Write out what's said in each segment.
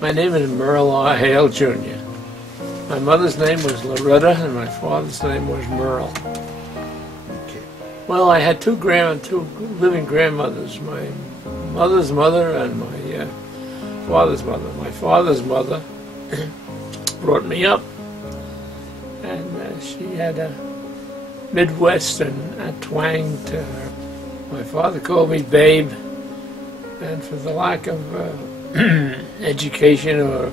My name is Merle R. Hale, Jr. My mother's name was Loretta, and my father's name was Merle. Okay. Well, I had two living grandmothers, my mother's mother and my father's mother. My father's mother brought me up, and she had a Midwestern twang to her. My father called me Babe, and for the lack of education or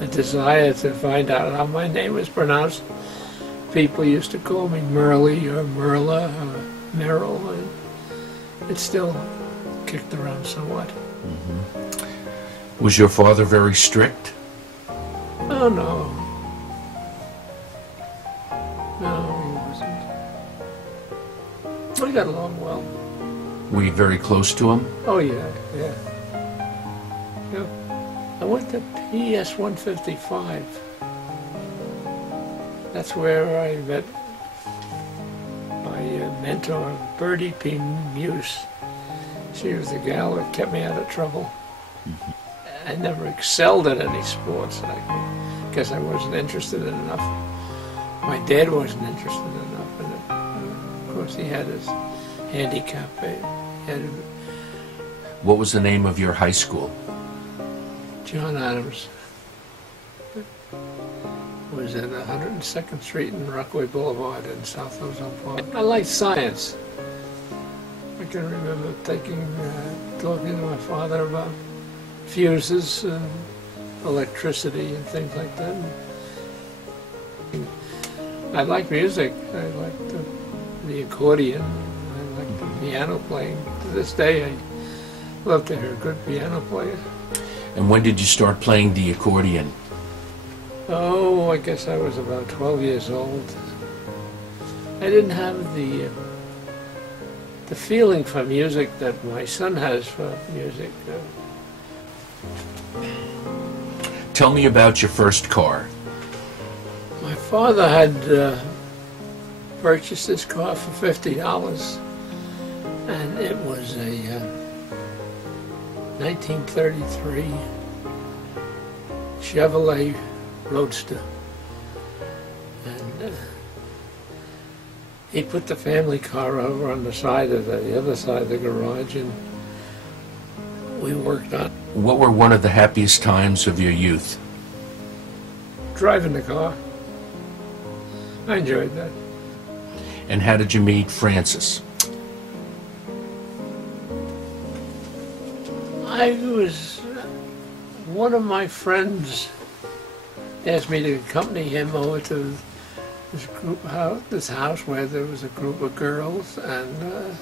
a desire to find out how my name was pronounced, people used to call me Merle or Merla or Merrill, and it still kicked around somewhat. Mm-hmm. Was your father very strict? Oh, no. No, he wasn't. We got along well. Were you very close to him? Oh, yeah. I went to PS 155. That's where I met my mentor, Bertie P. Muse. She was the gal that kept me out of trouble. Mm-hmm. I never excelled at any sports. I guess I wasn't interested in enough. My dad wasn't interested enough in it. Of course, he had his handicap. What was the name of your high school? John Adams. It was at 102nd Street and Rockaway Boulevard in South Ozone Park. I liked science. I can remember talking to my father about fuses and electricity and things like that. I liked music. I liked the accordion. I liked the piano playing. To this day, I love to hear a good piano player. And when did you start playing the accordion? Oh, I guess I was about 12 years old. I didn't have the feeling for music that my son has for music. Tell me about your first car. My father had purchased this car for $50, and it was a 1933 Chevrolet Roadster. And he put the family car over on the other side of the garage, and we worked on. What were one of the happiest times of your youth? Driving the car. I enjoyed that. And how did you meet Francis? One of my friends asked me to accompany him over to this house where there was a group of girls, and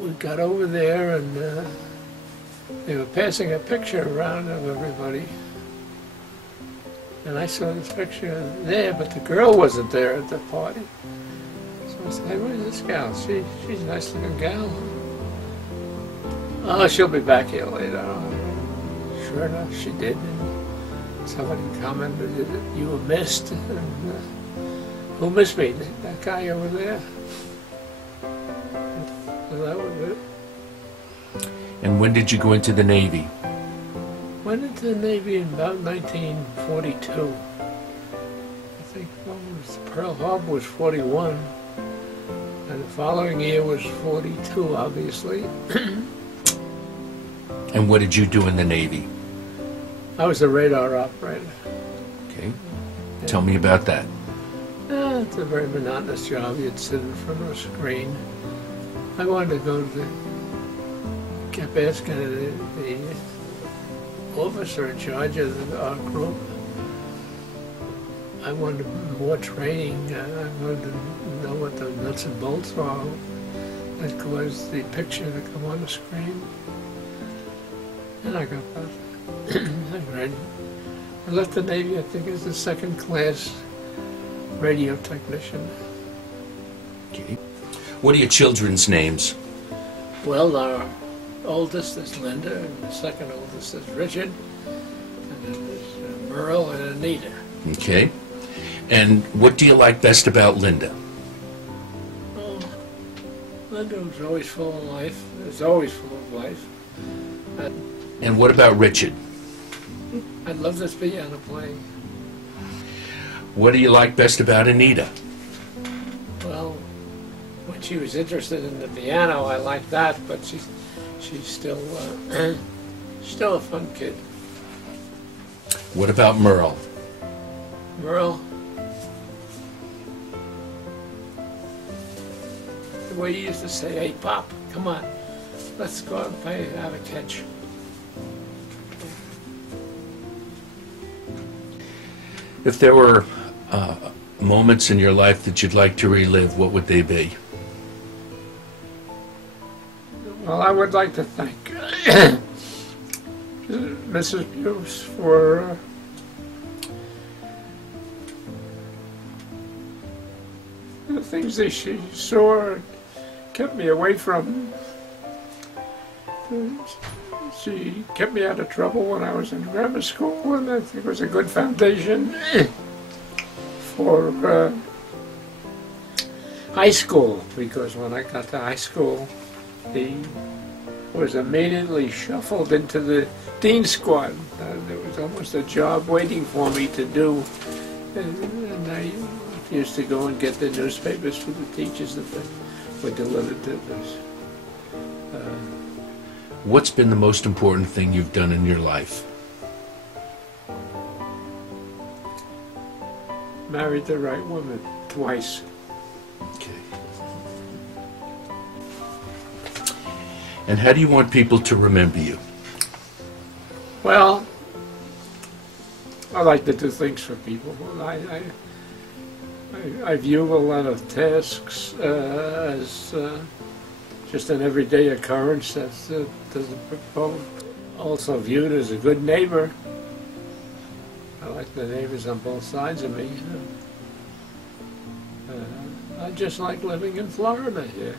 we got over there, and they were passing a picture around of everybody, and I saw this picture there, but the girl wasn't there at the party. So I said, "Hey, where's this gal? She's a nice looking gal." "Oh, she'll be back here later." Sure enough, she did. And somebody commented that you were missed. And, who missed me? That guy over there. So that was it. And when did you go into the Navy? Went into the Navy in about 1942. I think Pearl Harbor was 41. And the following year was 42, obviously. And what did you do in the Navy? I was a radar operator. Okay. Yeah. Tell me about that. It's a very monotonous job. You'd sit in front of a screen. I wanted to go to kept asking the officer in charge of our group. I wanted more training. I wanted to know what the nuts and bolts are that caused the picture to come on the screen. And I got that. I left the Navy, I think, as a second-class radio technician. Okay. What are your children's names? Well, our oldest is Linda, and the second oldest is Richard, and then there's Merle and Anita. Okay. And what do you like best about Linda? Well, Linda was always full of life. Is always full of life. And what about Richard? I love this piano playing. What do you like best about Anita? Well, when she was interested in the piano, I liked that, but she's still still a fun kid. What about Merle? Merle, the way he used to say, "Hey, Pop, come on, let's go out and play, have a catch." If there were moments in your life that you'd like to relive, what would they be? Well, I would like to thank Mrs. Buse for the things that she saw and kept me away from. She kept me out of trouble when I was in grammar school, and I think it was a good foundation for high school, because when I got to high school, he was immediately shuffled into the dean squad. There was almost a job waiting for me to do, and I used to go and get the newspapers for the teachers that were delivered to us. What's been the most important thing you've done in your life? Married the right woman twice. Okay. And how do you want people to remember you? Well, I like to do things for people. I view a lot of tasks as just an everyday occurrence. That's also viewed as a good neighbor. I like the neighbors on both sides of me. I just like living in Florida here.